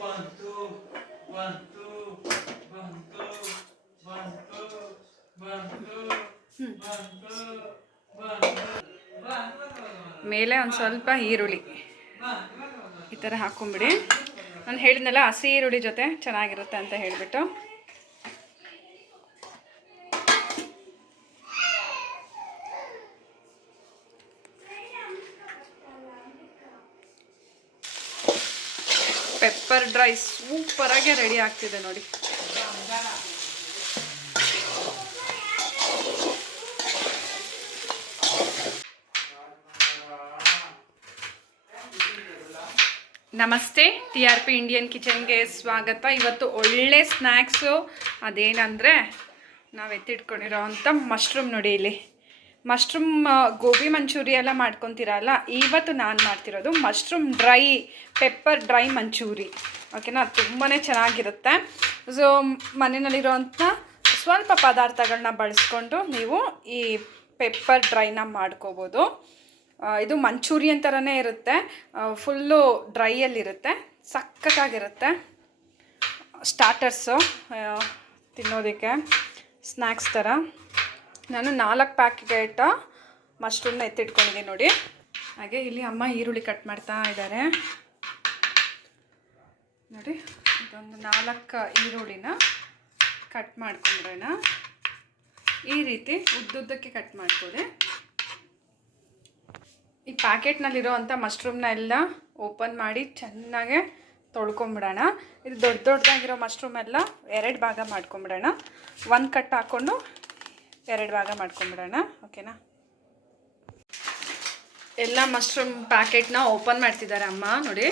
ಬಂತು ಬಂತು ಬಂತು ಬಂತು ಬಂತು ಬಂತು ಮೇಲೆ ಒಂದು ಸ್ವಲ್ಪ ಈರುಳ್ಳಿ ಈ ಥರ ಹಾಕ್ಕೊಂಬಿಡಿ. ನಾನು ಹೇಳಿದ್ನಲ್ಲ ಹಸಿ ಈರುಳ್ಳಿ ಜೊತೆ ಚೆನ್ನಾಗಿರುತ್ತೆ ಅಂತ ಹೇಳಿಬಿಟ್ಟು. ಪೆಪ್ಪರ್ ಡ್ರೈ ಸೂಪರಾಗಿ ರೆಡಿ ಆಗ್ತಿದೆ ನೋಡಿ. ನಮಸ್ತೆ, TRP ಇಂಡಿಯನ್ ಕಿಚನ್ಗೆ ಸ್ವಾಗತ. ಇವತ್ತು ಒಳ್ಳೆ ಸ್ನ್ಯಾಕ್ಸು. ಅದೇನಂದರೆ ನಾವು ಎತ್ತಿಟ್ಕೊಂಡಿರೋ ಅಂಥ ಮಶ್ರೂಮ್ ನೋಡಿ. ಇಲ್ಲಿ ಮಶ್ರೂಮ್ ಗೋಬಿ ಮಂಚೂರಿ ಎಲ್ಲ ಮಾಡ್ಕೊತೀರಲ್ಲ, ಇವತ್ತು ನಾನು ಮಾಡ್ತಿರೋದು mushroom dry pepper dry manchurian. ಓಕೆನಾ, ತುಂಬಾ ಚೆನ್ನಾಗಿರುತ್ತೆ. ಸೊ ಮನೆಯಲ್ಲಿರೋಂಥ ಸ್ವಲ್ಪ ಪದಾರ್ಥಗಳನ್ನ ಬಳಸ್ಕೊಂಡು ನೀವು ಈ ಪೆಪ್ಪರ್ ಡ್ರೈನ ಮಾಡ್ಕೋಬೋದು. ಇದು ಮಂಚೂರಿಯನ್ ಥರನೇ ಇರುತ್ತೆ, ಫುಲ್ಲು ಡ್ರೈಯಲ್ಲಿರುತ್ತೆ, ಸಖತ್ತಾಗಿರುತ್ತೆ. ಸ್ಟಾರ್ಟರ್ಸು ತಿನ್ನೋದಕ್ಕೆ ಸ್ನ್ಯಾಕ್ಸ್ ಥರ. ನಾನು 4 ಪ್ಯಾಕೆಟ್ ಮಶ್ರೂಮ್ನ ಎತ್ತಿಟ್ಕೊಂಡಿದ್ದೀನಿ ನೋಡಿ. ಹಾಗೆ ಇಲ್ಲಿ ಅಮ್ಮ ಈರುಳ್ಳಿ ಕಟ್ ಮಾಡ್ತಾ ಇದ್ದಾರೆ ನೋಡಿ. ಇದೊಂದು 4 ಈರುಳ್ಳಿನ ಕಟ್ ಮಾಡ್ಕೊಂಡ್ರೇನ ಈ ರೀತಿ ಉದ್ದುದ್ದಕ್ಕೆ ಕಟ್ ಮಾಡ್ಕೊಳ್ಳಿ. ಈ ಪ್ಯಾಕೆಟ್ನಲ್ಲಿರೋ ಅಂಥ ಮಶ್ರೂಮ್ನ ಎಲ್ಲ ಓಪನ್ ಮಾಡಿ ಚೆನ್ನಾಗೆ ತೊಳ್ಕೊಂಬಿಡೋಣ. ಇದು ದೊಡ್ಡದಾಗಿರೋ ಮಶ್ರೂಮ್ ಎಲ್ಲ 2 ಭಾಗ ಮಾಡ್ಕೊಂಬಿಡೋಣ. 1 ಕಟ್ ಹಾಕ್ಕೊಂಡು 2 ಭಾಗ ಮಾಡ್ಕೊಂಬಿಡೋಣ. ಓಕೆನಾ, ಎಲ್ಲ ಮಶ್ರೂಮ್ ಪ್ಯಾಕೆಟ್ನ ಓಪನ್ ಮಾಡ್ತಿದ್ದಾರೆ ಅಮ್ಮ ನೋಡಿ.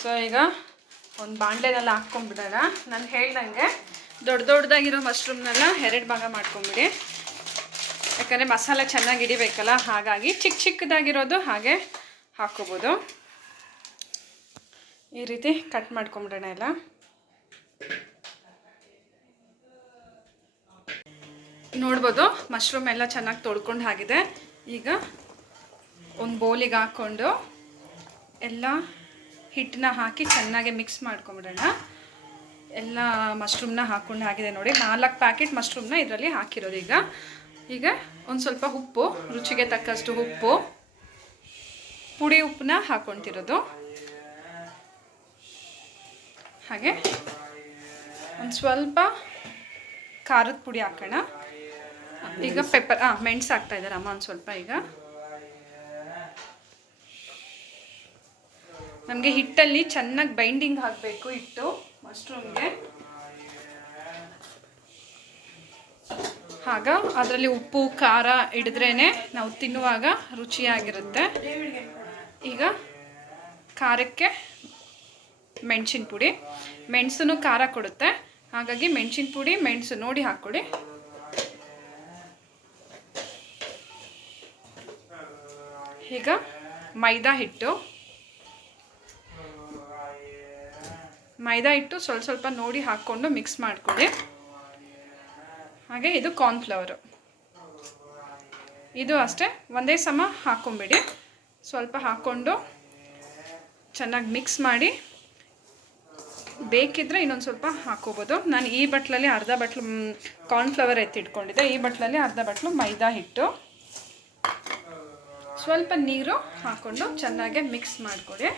ಸೊ ಈಗ ಒಂದು ಬಾಣಲೆನೆಲ್ಲ ಹಾಕ್ಕೊಂಬಿಡೋಣ. ನಾನು ಹೇಳ್ದಂಗೆ ದೊಡ್ಡದಾಗಿರೋ ಮಶ್ರೂಮ್ನೆಲ್ಲ 2 ಭಾಗ ಮಾಡ್ಕೊಂಬಿಡಿ. ಯಾಕಂದರೆ ಮಸಾಲೆ ಚೆನ್ನಾಗಿ ಹಿಡಿಬೇಕಲ್ಲ, ಹಾಗಾಗಿ ಚಿಕ್ಕದಾಗಿರೋದು ಹಾಗೆ ಹಾಕ್ಕೋಬೋದು. ಈ ರೀತಿ ಕಟ್ ಮಾಡ್ಕೊಂಬಿಡೋಣ ಎಲ್ಲ. ನೋಡ್ಬೋದು ಮಶ್ರೂಮ್ ಎಲ್ಲ ಚೆನ್ನಾಗಿ ತೊಳ್ಕೊಂಡು ಆಗಿದೆ. ಈಗ ಒಂದು ಬೌಲಿಗೆ ಹಾಕ್ಕೊಂಡು ಎಲ್ಲ ಹಿಟ್ಟನ್ನ ಹಾಕಿ ಚೆನ್ನಾಗಿ ಮಿಕ್ಸ್ ಮಾಡ್ಕೊಂಬಿಡೋಣ. ಎಲ್ಲ ಮಶ್ರೂಮ್ನ ಹಾಕ್ಕೊಂಡು ಆಗಿದೆ ನೋಡಿ. 4 ಪ್ಯಾಕೆಟ್ ಮಶ್ರೂಮ್ನ ಇದರಲ್ಲಿ ಹಾಕಿರೋದು. ಈಗ ಒಂದು ಸ್ವಲ್ಪ ಉಪ್ಪು, ರುಚಿಗೆ ತಕ್ಕಷ್ಟು ಉಪ್ಪು, ಪುಡಿ ಉಪ್ಪನ್ನ ಹಾಕ್ಕೊತಿರೋದು. ಹಾಗೆ ಒಂದು ಸ್ವಲ್ಪ ಖಾರದ ಪುಡಿ ಹಾಕೋಣ. ಈಗ ಪೆಪ್ಪರ್ ಮೆಣಸು ಹಾಕ್ತಾ ಇದ್ದಾರೆ ಅಮ್ಮ ಒಂದು ಸ್ವಲ್ಪ. ಈಗ ನಮಗೆ ಹಿಟ್ಟಲ್ಲಿ ಚೆನ್ನಾಗಿ ಬೈಂಡಿಂಗ್ ಆಗಬೇಕು ಹಿಟ್ಟು ಮಶ್ರೂಮ್ಗೆ. ಆಗ ಅದರಲ್ಲಿ ಉಪ್ಪು ಖಾರ ಹಿಡಿದ್ರೇ ನಾವು ತಿನ್ನುವಾಗ ರುಚಿಯಾಗಿರುತ್ತೆ. ಈಗ ಖಾರಕ್ಕೆ ಮೆಣಸಿನ ಪುಡಿ, ಮೆಣಸು ಖಾರ ಕೊಡುತ್ತೆ, ಹಾಗಾಗಿ ಮೆಣಸಿನ ಪುಡಿ ಮೆಣಸು ನೋಡಿ ಹಾಕ್ಕೊಡಿ. ಈಗ ಮೈದಾ ಹಿಟ್ಟು ಸ್ವಲ್ಪ ನೋಡಿ ಹಾಕ್ಕೊಂಡು ಮಿಕ್ಸ್ ಮಾಡಿಕೊಳ್ಳಿ. ಹಾಗೆ ಇದು ಕಾರ್ನ್ಫ್ಲವರು, ಇದು ಅಷ್ಟೇ ಒಂದೇ ಸಮ ಹಾಕ್ಕೊಂಬಿಡಿ. ಸ್ವಲ್ಪ ಹಾಕ್ಕೊಂಡು ಚೆನ್ನಾಗಿ ಮಿಕ್ಸ್ ಮಾಡಿ, ಬೇಕಿದ್ದರೆ ಇನ್ನೊಂದು ಸ್ವಲ್ಪ ಹಾಕ್ಕೋಬೋದು. ನಾನು ಈ ಬಟ್ಲಲ್ಲಿ ಅರ್ಧ ಬಟ್ಲು ಕಾರ್ನ್ಫ್ಲವರ್ ಎತ್ತಿಟ್ಕೊಂಡಿದ್ದೆ, ಈ ಬಟ್ಲಲ್ಲಿ ಅರ್ಧ ಬಟ್ಲು ಮೈದಾ ಹಿಟ್ಟು, ಸ್ವಲ್ಪ ನೀರು ಹಾಕ್ಕೊಂಡು ಚೆನ್ನಾಗೆ ಮಿಕ್ಸ್ ಮಾಡಿಕೊಡಿ.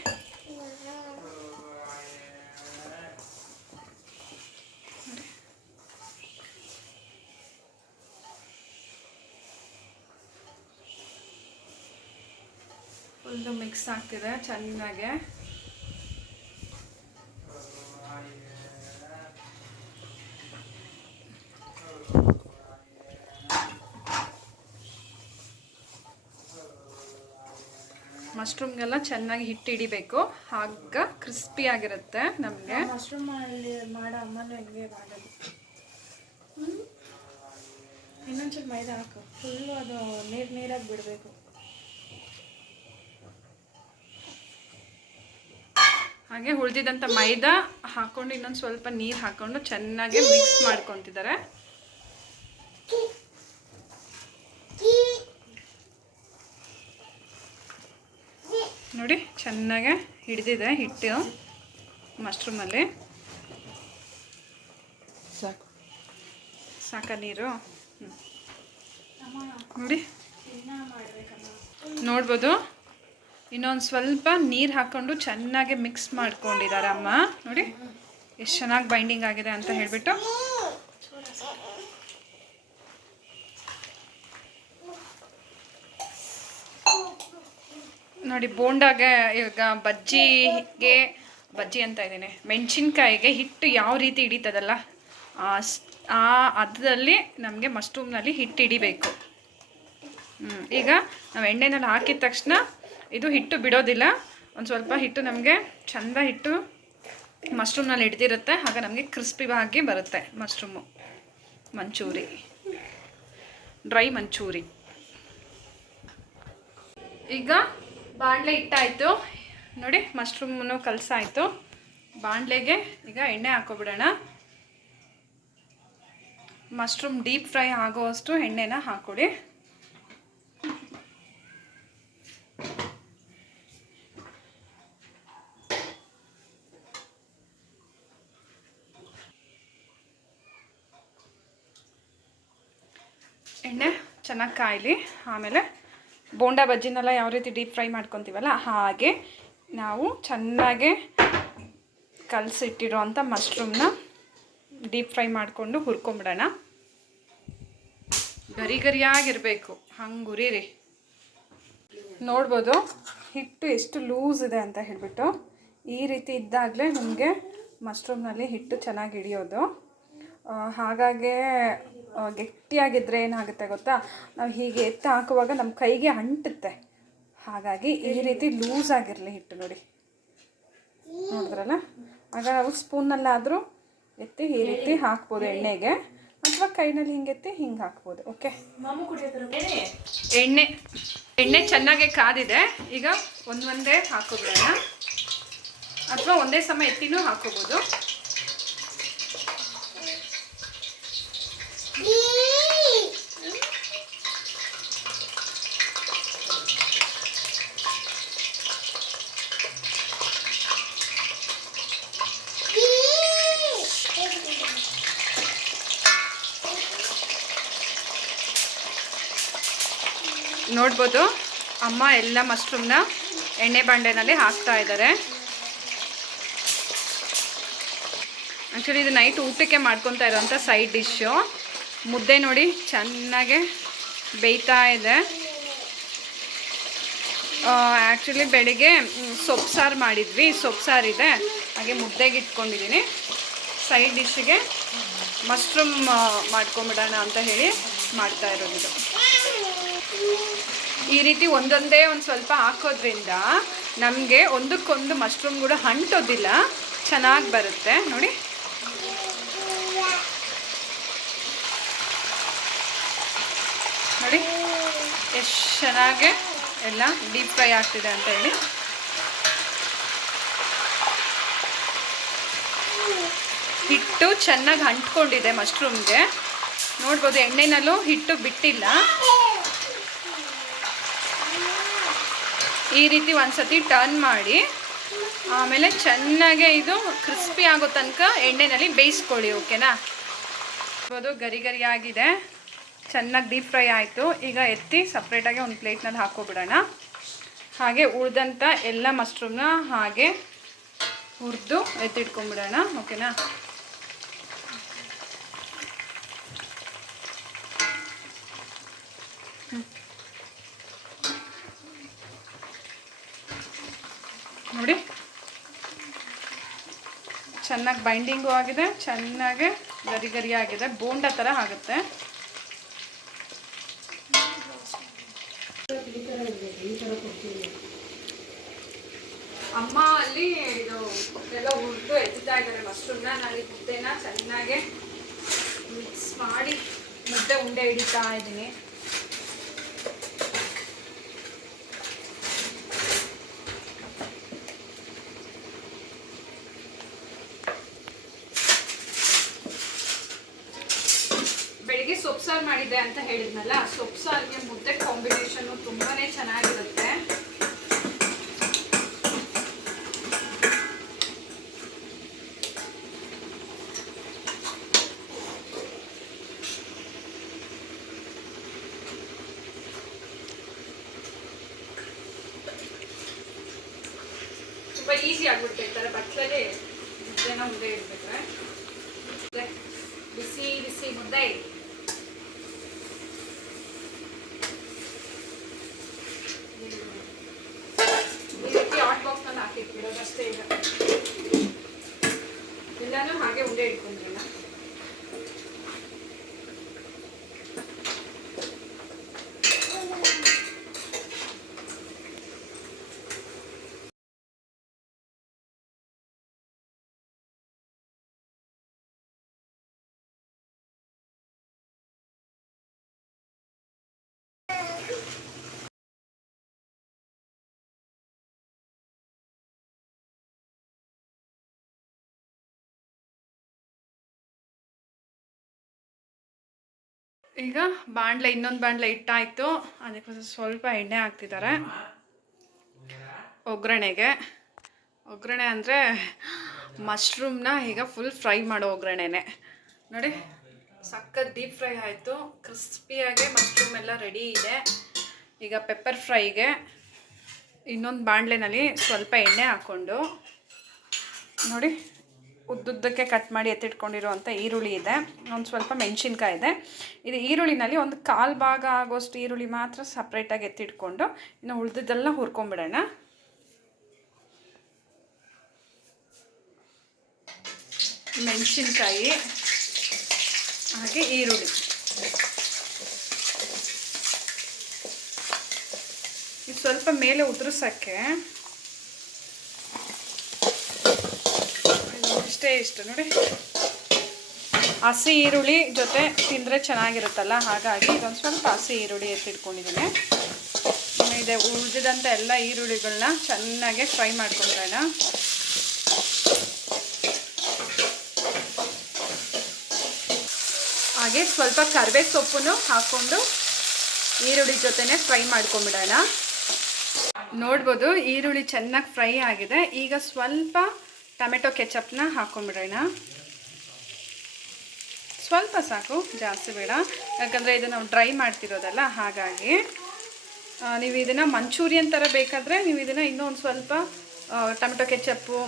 ಫುಲ್ಲು ಮಿಕ್ಸ್ ಆಗ್ತಿದೆ ಚೆನ್ನಾಗೆ. ಮಶ್ರೂಮ್ಗೆಲ್ಲ ಚೆನ್ನಾಗಿ ಹಿಟ್ಟು ಹಿಡಿಬೇಕು, ಆಗ ಕ್ರಿಸ್ಪಿ ಆಗಿರುತ್ತೆ ನಮಗೆ. ಮಶ್ರೂಮ್ ಮಾಡೋ ಅಮ್ಮನೂ ಹೆಂಗೆ ಮಾಡೋದು. ಇನ್ನೊಂಚೂರು ಮೈದಾ ಹಾಕು, ಫುಲ್ಲು ಅದು ನೀರಾಗಿ ಬಿಡಬೇಕು. ಹಾಗೆ ಉಳಿದಿದ್ದಂಥ ಮೈದಾ ಹಾಕ್ಕೊಂಡು ಇನ್ನೊಂದು ಸ್ವಲ್ಪ ನೀರು ಹಾಕ್ಕೊಂಡು ಚೆನ್ನಾಗಿ ಮಿಕ್ಸ್ ಮಾಡ್ಕೊತಿದ್ದಾರೆ. ನೋಡಿ ಚೆನ್ನಾಗೆ ಹಿಡಿದಿದೆ ಹಿಟ್ಟು. ಮಶ್ರೂಮಲ್ಲಿ. ಸಾಕು. ಸಾಕ ನೀರು? ನೋಡಿ, ನೋಡ್ಬೋದು. ಇನ್ನೊಂದು ಸ್ವಲ್ಪ ನೀರು ಹಾಕ್ಕೊಂಡು ಚೆನ್ನಾಗಿ ಮಿಕ್ಸ್ ಮಾಡ್ಕೊಂಡಿದ್ದಾರೆ ಅಮ್ಮ. ನೋಡಿ ಎಷ್ಟು ಚೆನ್ನಾಗಿ ಬೈಂಡಿಂಗ್ ಆಗಿದೆ ಅಂತ ಹೇಳಿಬಿಟ್ಟು. ನೋಡಿ, ಬೋಂಡಾಗೆ ಈಗ ಬಜ್ಜಿ ಅಂತ ಇದ್ದೀನಿ, ಮೆಣಸಿನ್ಕಾಯಿಗೆ ಹಿಟ್ಟು ಯಾವ ರೀತಿ ಹಿಡಿತದಲ್ಲ ಆ ಅದರಲ್ಲಿ ನಮಗೆ ಮಶ್ರೂಮ್ನಲ್ಲಿ ಹಿಟ್ಟು ಹಿಡಿಬೇಕು. ಈಗ ನಾವು ಎಣ್ಣೆನಲ್ಲಿ ಹಾಕಿದ ತಕ್ಷಣ ಇದು ಹಿಟ್ಟು ಬಿಡೋದಿಲ್ಲ. ಒಂದು ಸ್ವಲ್ಪ ಹಿಟ್ಟು ನಮಗೆ ಚೆಂದ ಹಿಟ್ಟು ಮಶ್ರೂಮ್ನಲ್ಲಿ ಹಿಡ್ದಿರುತ್ತೆ. ಆಗ ನಮಗೆ ಕ್ರಿಸ್ಪಿ ಆಗಿ ಬರುತ್ತೆ ಮಶ್ರೂಮು ಮಂಚೂರಿ, ಡ್ರೈ ಮಂಚೂರಿ. ಈಗ ಬಾಣಲೆ ಇಟ್ಟಾಯಿತು ನೋಡಿ, ಮಶ್ರೂಮನ್ನು ಕಲಸಾಯಿತು. ಬಾಣಲೆಗೆ ಈಗ ಎಣ್ಣೆ ಹಾಕೋಬಿಡೋಣ. ಮಶ್ರೂಮ್ ಡೀಪ್ ಫ್ರೈ ಆಗೋವಷ್ಟು ಎಣ್ಣೆನ ಹಾಕ್ಕೊಡಿ. ಎಣ್ಣೆ ಚೆನ್ನಾಗಿ ಕಾಯಲಿ. ಆಮೇಲೆ ಬೋಂಡಾ ಬಜ್ಜಿನೆಲ್ಲ ಯಾವ ರೀತಿ ಡೀಪ್ ಫ್ರೈ ಮಾಡ್ಕೊತೀವಲ್ಲ ಹಾಗೆ ನಾವು ಚೆನ್ನಾಗೆ ಕಲಸಿಟ್ಟಿರೋ ಅಂಥ ಮಶ್ರೂಮ್ನ ಡೀಪ್ ಫ್ರೈ ಮಾಡಿಕೊಂಡು ಹುರ್ಕೊಂಬಿಡೋಣ. ಗರಿಗರಿಯಾಗಿರಬೇಕು, ಹಂಗೆ ಹುರಿರಿ. ನೋಡ್ಬೋದು ಹಿಟ್ಟು ಎಷ್ಟು ಲೂಸ್ ಇದೆ ಅಂತ ಹೇಳಿಬಿಟ್ಟು. ಈ ರೀತಿ ಇದ್ದಾಗಲೇ ನಮಗೆ ಮಶ್ರೂಮ್ನಲ್ಲಿ ಹಿಟ್ಟು ಚೆನ್ನಾಗಿ ಹಿಡಿಯೋದು. ಹಾಗಾಗಿ ಗಟ್ಟಿಯಾಗಿದ್ದರೆ ಏನಾಗುತ್ತೆ ಗೊತ್ತಾ, ನಾವು ಹೀಗೆ ಎತ್ತಿ ಹಾಕುವಾಗ ನಮ್ಮ ಕೈಗೆ ಅಂಟುತ್ತೆ. ಹಾಗಾಗಿ ಈ ರೀತಿ ಲೂಸ್ ಆಗಿರಲಿ ಹಿಟ್ಟು. ನೋಡಿ, ನೋಡಿದ್ರಲ್ಲ, ಆಗ ನಾವು ಸ್ಪೂನ್ನಲ್ಲಾದರೂ ಎತ್ತಿ ಈ ರೀತಿ ಹಾಕ್ಬೋದು ಎಣ್ಣೆಗೆ, ಅಥವಾ ಕೈನಲ್ಲಿ ಹಿಂಗೆ ಎತ್ತಿ ಹಿಂಗೆ ಹಾಕ್ಬೋದು. ಓಕೆ, ಎಣ್ಣೆ ಚೆನ್ನಾಗೆ ಕಾದಿದೆ. ಈಗ ಒಂದೇ ಹಾಕೋಬಿಡೋಣ, ಅಥವಾ ಒಂದೇ ಸಮ ಎತ್ತಿನೂ ಹಾಕೋಬೋದು. ನೋಡ್ಬೋದು ಅಮ್ಮ ಎಲ್ಲ ಮಶ್ರೂಮ್ನ ಎಣ್ಣೆ ಬಾಂಡೆನಲ್ಲಿ ಹಾಕ್ತಾ ಇದ್ದಾರೆ. ಆ್ಯಕ್ಚುಲಿ ಇದು ನೈಟ್ ಊಟಕ್ಕೆ ಮಾಡ್ಕೊತಾ ಇರೋಂಥ ಸೈಡ್ ಡಿಶ್ಶು. ಮುದ್ದೆ ನೋಡಿ ಚೆನ್ನಾಗೆ ಬೇಯ್ತಾ ಇದೆ. ಆ್ಯಕ್ಚುಲಿ ಬೆಳಿಗ್ಗೆ ಸೊಪ್ಪು ಸಾರು ಮಾಡಿದ್ವಿ, ಸೊಪ್ಪು ಸಾರಿದೆ, ಹಾಗೆ ಮುದ್ದೆಗೆ ಇಟ್ಕೊಂಡಿದ್ದೀನಿ. ಸೈಡ್ ಡಿಶ್ಶಿಗೆ ಮಶ್ರೂಮ್ ಮಾಡ್ಕೊಂಬಿಡೋಣ ಅಂತ ಹೇಳಿ ಮಾಡ್ತಾ ಇರೋದು. ಈ ರೀತಿ ಒಂದೊಂದೇ ಒಂದು ಸ್ವಲ್ಪ ಹಾಕೋದ್ರಿಂದ ನಮಗೆ ಒಂದಕ್ಕೊಂದು ಮಶ್ರೂಮ್ ಕೂಡ ಅಂಟೋದಿಲ್ಲ, ಚೆನ್ನಾಗಿ ಬರುತ್ತೆ. ನೋಡಿ, ನೋಡಿ ಎಷ್ಟು ಚೆನ್ನಾಗಿ ಎಲ್ಲ ಡೀಪ್ ಫ್ರೈ ಆಗ್ತಿದೆ ಅಂತ ಹೇಳಿ. ಹಿಟ್ಟು ಚೆನ್ನಾಗಿ ಅಂಟ್ಕೊಂಡಿದೆ ಮಶ್ರೂಮ್ಗೆ. ನೋಡ್ಬೋದು ಎಣ್ಣೆನಲ್ಲೂ ಹಿಟ್ಟು ಬಿಟ್ಟಿಲ್ಲ. ಈ ರೀತಿ ಒಂದ್ಸತಿ ಟರ್ನ್ ಮಾಡಿ ಆಮೇಲೆ ಚೆನ್ನಾಗೆ ಇದು ಕ್ರಿಸ್ಪಿ ಆಗೋ ತನಕ ಎಣ್ಣೆನಲ್ಲಿ ಬೇಯಿಸ್ಕೊಳ್ಳಿ. ಓಕೆನಾ? ನೋಡ್ಬೋದು ಗರಿ ಗರಿಯಾಗಿದೆ, ಚೆನ್ನಾಗಿ ಡೀಪ್ ಫ್ರೈ ಆಯಿತು. ಈಗ ಎತ್ತಿ ಸಪ್ರೇಟಾಗಿ ಒಂದು ಪ್ಲೇಟ್ನಲ್ಲಿ ಹಾಕೋಬಿಡೋಣ. ಹಾಗೆ ಉಳಿದಂಥ ಎಲ್ಲ ಮಶ್ರೂಮ್ನ ಹಾಗೆ ಹುರಿದು ಎತ್ತಿಟ್ಕೊಂಡ್ಬಿಡೋಣ. ಓಕೆನಾ? ನೋಡಿ ಚೆನ್ನಾಗಿ ಬೈಂಡಿಂಗು ಆಗಿದೆ, ಚೆನ್ನಾಗಿ ಗರಿ ಗರಿ ಆಗಿದೆ, ಬೋಂಡ ಥರ ಆಗುತ್ತೆ. ಅಮ್ಮ ಅಲ್ಲಿ ಇದು ಎಲ್ಲ ಹುರಿದು ಎತ್ತಾ ಇದ್ದಾರೆ ಮಶ್ರೂಮ್ನ. ನಾನು ಈ ಮುದ್ದೆನ ಚೆನ್ನಾಗೆ ಮಿಕ್ಸ್ ಮಾಡಿ ಮುದ್ದೆ ಉಂಡೆ ಹಿಡಿತಾ ಇದ್ದೀನಿ. ಬೆಳಿಗ್ಗೆ ಸೊಪ್ಪು ಸಾರು ಮಾಡಿದ್ದೆ ಅಂತ ಹೇಳಿದ್ನಲ್ಲ, ಸೊಪ್ಪು ಸಾರಿಗೆ ಮುದ್ದೆ ಕಾಂಬಿನೇಷನ್ನು ತುಂಬಾ ಚೆನ್ನಾಗಿರುತ್ತೆ. ಈಸಿ ಆಗ್ಬಿಡುತ್ತೆ ಈ ಥರ ಬಟ್ಲಲ್ಲಿ ಮುದ್ದೆನ ಮುಂದೆ ಇಡ್ಬೇಕಾದ್ರೆ. ಬಿಸಿ ಬಿಸಿ ಮುದ್ದೆ ಈ ರೀತಿ ಹಾಟ್ ಬಾಕ್ಸ್ನಲ್ಲಿ ಹಾಕಿಟ್ಬಿಡೋದಷ್ಟೇ. ಈಗ ಎಲ್ಲಾನು ಹಾಗೆ ಉಂಡೆ ಇಟ್ಕೊಂಡ್ರಲ್ಲ. ಈಗ ಇನ್ನೊಂದು ಬಾಣಲೆ ಇಟ್ಟಾಯಿತು. ಅದಕ್ಕೆ ಸ್ವಲ್ಪ ಎಣ್ಣೆ ಹಾಕ್ತಿದ್ದಾರೆ ಒಗ್ಗರಣೆ ಅಂದರೆ ಮಶ್ರೂಮ್ನ ಈಗ ಫುಲ್ ಫ್ರೈ ಮಾಡೋ ಒಗ್ಗರಣೆನೆ ನೋಡಿ. ಸಖತ್ ಡೀಪ್ ಫ್ರೈ ಆಯಿತು, ಕ್ರಿಸ್ಪಿಯಾಗಿ ಮಶ್ರೂಮ್ ಎಲ್ಲ ರೆಡಿ ಇದೆ. ಈಗ ಪೆಪ್ಪರ್ ಫ್ರೈಗೆ ಇನ್ನೊಂದು ಬಾಣಲೆನಲ್ಲಿ ಸ್ವಲ್ಪ ಎಣ್ಣೆ ಹಾಕ್ಕೊಂಡು ನೋಡಿ, ಉದ್ದುದ್ದಕ್ಕೆ ಕಟ್ ಮಾಡಿ ಎತ್ತಿಟ್ಕೊಂಡಿರೋವಂಥ ಈರುಳ್ಳಿ ಇದೆ, ಒಂದು ಸ್ವಲ್ಪ ಮೆಣಸಿನ್ಕಾಯಿ ಇದೆ. ಇದು ಈರುಳ್ಳಿನಲ್ಲಿ ಒಂದು 1/4 ಭಾಗ ಆಗೋಷ್ಟು ಈರುಳ್ಳಿ ಮಾತ್ರ ಸಪ್ರೇಟಾಗಿ ಎತ್ತಿಟ್ಕೊಂಡು ಇನ್ನು ಉಳಿದಿದ್ದೆಲ್ಲ ಹುರ್ಕೊಂಬಿಡೋಣ. ಮೆಣಸಿನ್ಕಾಯಿ ಹಾಗೆ ಈರುಳ್ಳಿ ಇದು ಸ್ವಲ್ಪ ಮೇಲೆ ಉದುರಿಸೋಕ್ಕೆ ಇಷ್ಟು ನೋಡಿ. ಹಸಿ ಈರುಳ್ಳಿ ಜೊತೆ ತಿಂದರೆ ಚೆನ್ನಾಗಿರುತ್ತಲ್ಲ, ಹಾಗಾಗಿ ಇದೊಂದು ಸ್ವಲ್ಪ ಹಸಿ ಈರುಳ್ಳಿ ಎತ್ತಿಟ್ಕೊಂಡಿದ್ದೀನಿ. ಇದೆ ಉಳಿದಿದಂಥ ಎಲ್ಲ ಈರುಳ್ಳಿಗಳನ್ನ ಚೆನ್ನಾಗಿ ಫ್ರೈ ಮಾಡ್ಕೊಂಡ್ರೋಣ. ಹಾಗೆ ಸ್ವಲ್ಪ ಕರಿಬೇವು ಸೊಪ್ಪನ್ನು ಹಾಕ್ಕೊಂಡು ಈರುಳ್ಳಿ ಜೊತೆನೆ ಫ್ರೈ ಮಾಡ್ಕೊಂಬಿಡೋಣ. ನೋಡ್ಬೋದು ಈರುಳ್ಳಿ ಚೆನ್ನಾಗಿ ಫ್ರೈ ಆಗಿದೆ. ಈಗ ಸ್ವಲ್ಪ ಟೊಮೆಟೊ ಕೆಚಪ್ನ ಹಾಕ್ಕೊಂಬಿಡೋಣ. ಸ್ವಲ್ಪ ಸಾಕು, ಜಾಸ್ತಿ ಬೇಡ, ಯಾಕಂದರೆ ಇದು ನಾವು ಡ್ರೈ ಮಾಡ್ತಿರೋದಲ್ಲ. ಹಾಗಾಗಿ ನೀವು ಇದನ್ನು ಮಂಚೂರಿಯನ್ ಥರ ಬೇಕಾದರೆ ನೀವು ಇದನ್ನು ಇನ್ನೂ ಒಂದು ಸ್ವಲ್ಪ ಟೊಮೆಟೊ ಕೆಚಪ್ಪು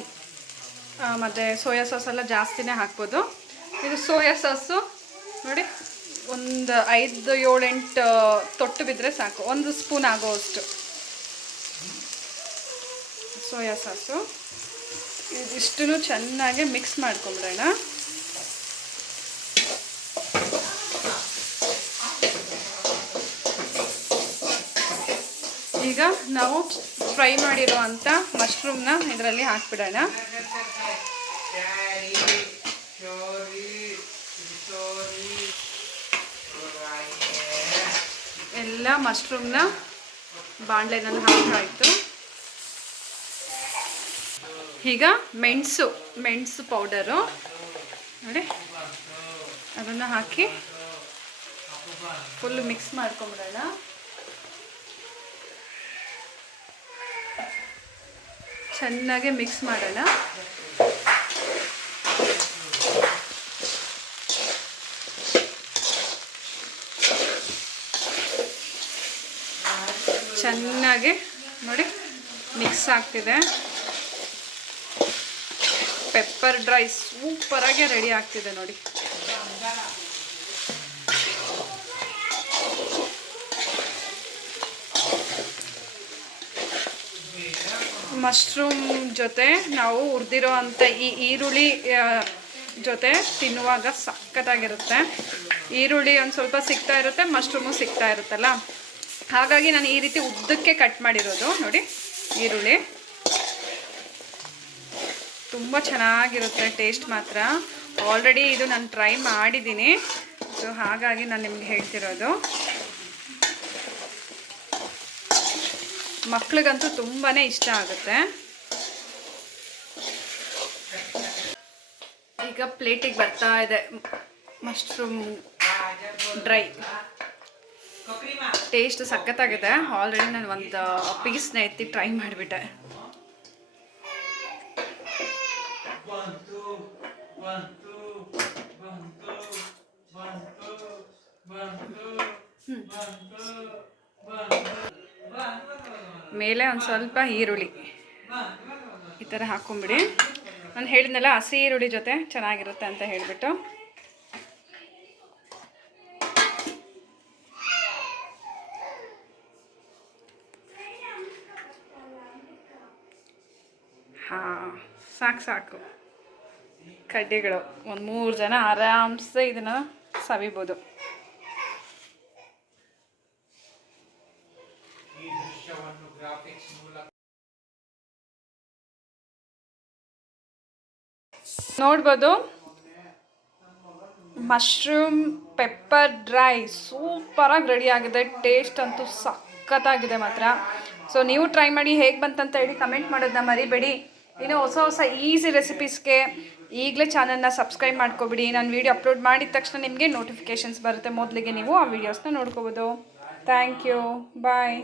ಮತ್ತು ಸೋಯಾ ಸಾಸ್ ಎಲ್ಲ ಜಾಸ್ತಿನೇ ಹಾಕ್ಬೋದು. ಇದು ಸೋಯಾ ಸಾಸು ನೋಡಿ, ಒಂದು 5-7-8 ತೊಟ್ಟು ಬಿದ್ದರೆ ಸಾಕು, 1 ಸ್ಪೂನ್ ಆಗೋವಷ್ಟು ಸೋಯಾ ಸಾಸು. ಇದಿಷ್ಟನ್ನು ಚೆನ್ನಾಗಿ ಮಿಕ್ಸ್ ಮಾಡ್ಕೊಂಬಿಡೋಣ. ಈಗ ನಾವು ಫ್ರೈ ಮಾಡಿರೋ ಅಂಥ ಮಶ್ರೂಮ್ನ ಇದರಲ್ಲಿ ಹಾಕ್ಬಿಡೋಣ. ಎಲ್ಲ ಮಶ್ರೂಮ್ನ ಬಾಣಲೆನಲ್ಲಿ ಹಾಕಾಯಿತು. ಈಗ ಮೆಣಸು ಪೌಡರು ನೋಡಿ, ಅದನ್ನು ಹಾಕಿ ಫುಲ್ ಮಿಕ್ಸ್ ಮಾಡ್ಕೊಂಬಿಡೋಣ. ಚೆನ್ನಾಗಿ ಮಿಕ್ಸ್ ಮಾಡೋಣ. ಚೆನ್ನಾಗಿ ನೋಡಿ ಮಿಕ್ಸ್ ಆಗ್ತಿದೆ. ಪೆಪ್ಪರ್ ಡ್ರೈ ಸೂಪರಾಗಿ ರೆಡಿ ಆಗ್ತಿದೆ ನೋಡಿ. ಮಶ್ರೂಮ್ ಜೊತೆ ನಾವು ಹುರಿದಿರೋ ಅಂಥ ಈ ಈರುಳ್ಳಿ ಜೊತೆ ತಿನ್ನುವಾಗ ಸಖತ್ತಾಗಿರುತ್ತೆ. ಈರುಳ್ಳಿ ಒಂದು ಸ್ವಲ್ಪ ಸಿಗ್ತಾ ಇರುತ್ತೆ, ಮಶ್ರೂಮು ಸಿಗ್ತಾ ಇರುತ್ತಲ್ಲ, ಹಾಗಾಗಿ ನಾನು ಈ ರೀತಿ ಉದ್ದಕ್ಕೆ ಕಟ್ ಮಾಡಿರೋದು ನೋಡಿ. ಈರುಳ್ಳಿ ತುಂಬ ಚೆನ್ನಾಗಿರುತ್ತೆ, ಟೇಸ್ಟ್ ಮಾತ್ರ. ಆಲ್ರೆಡಿ ಇದು ನಾನು ಟ್ರೈ ಮಾಡಿದ್ದೀನಿ, ಸೊ ಹಾಗಾಗಿ ನಾನು ನಿಮ್ಗೆ ಹೇಳ್ತಿರೋದು. ಮಕ್ಳಿಗಂತೂ ತುಂಬಾ ಇಷ್ಟ ಆಗುತ್ತೆ. ಈಗ ಪ್ಲೇಟಿಗೆ ಬರ್ತಾ ಇದೆ ಮಶ್ರೂಮ್ ಡ್ರೈ. ಟೇಸ್ಟ್ ಸಖತ್ತಾಗಿದೆ. ಆಲ್ರೆಡಿ ನಾನು ಒಂದು ಪೀಸ್ನ ಎತ್ತಿ ಟ್ರೈ ಮಾಡಿಬಿಟ್ಟೆ. ಮೇಲೆ ಒಂದು ಸ್ವಲ್ಪ ಈರುಳ್ಳಿ ಈ ಥರ ಹಾಕ್ಕೊಂಬಿಡಿ. ನಾನು ಹೇಳಿದ್ನಲ್ಲ ಹಸಿ ಈರುಳ್ಳಿ ಜೊತೆ ಚೆನ್ನಾಗಿರುತ್ತೆ ಅಂತ ಹೇಳಿಬಿಟ್ಟು. ಹಾಂ, ಸಾಕು ಕಡ್ಡಿಗಳು ಒಂದು 3 ಜನ ಆರಾಮ್ಸೆ ಇದನ್ನು ಸವಿಬೋದು. ಈ ದೃಶ್ಯವನ್ನು ಗ್ರಾಫಿಕ್ಸ್ ಮೂಲಕ ನೋಡ್ಬೋದು. ಮಶ್ರೂಮ್ ಪೆಪ್ಪರ್ ಡ್ರೈ ಸೂಪರಾಗಿ ರೆಡಿ ಆಗಿದೆ. ಟೇಸ್ಟ್ ಅಂತೂ ಸಖತ್ತಾಗಿದೆ ಮಾತ್ರ. ಸೊ ನೀವು ಟ್ರೈ ಮಾಡಿ, ಹೇಗೆ ಬಂತಂತ ಹೇಳಿ ಕಮೆಂಟ್ ಮಾಡೋದನ್ನ ಮರಿಬೇಡಿ. ಇನ್ನು ಹೊಸ ಈಸಿ ರೆಸಿಪೀಸ್ಗೆ ಈಗಲೇ ಚಾನಲ್ನ ಸಬ್ಸ್ಕ್ರೈಬ್ ಮಾಡ್ಕೊಬಿಡಿ. ನಾನು ವೀಡಿಯೋ ಅಪ್ಲೋಡ್ ಮಾಡಿದ ತಕ್ಷಣ ನಿಮಗೆ ನೋಟಿಫಿಕೇಷನ್ಸ್ ಬರುತ್ತೆ. ಮೊದಲಿಗೆ ನೀವು ಆ ವೀಡಿಯೋಸ್ನ ನೋಡ್ಕೋಬೋದು. Thank you, bye.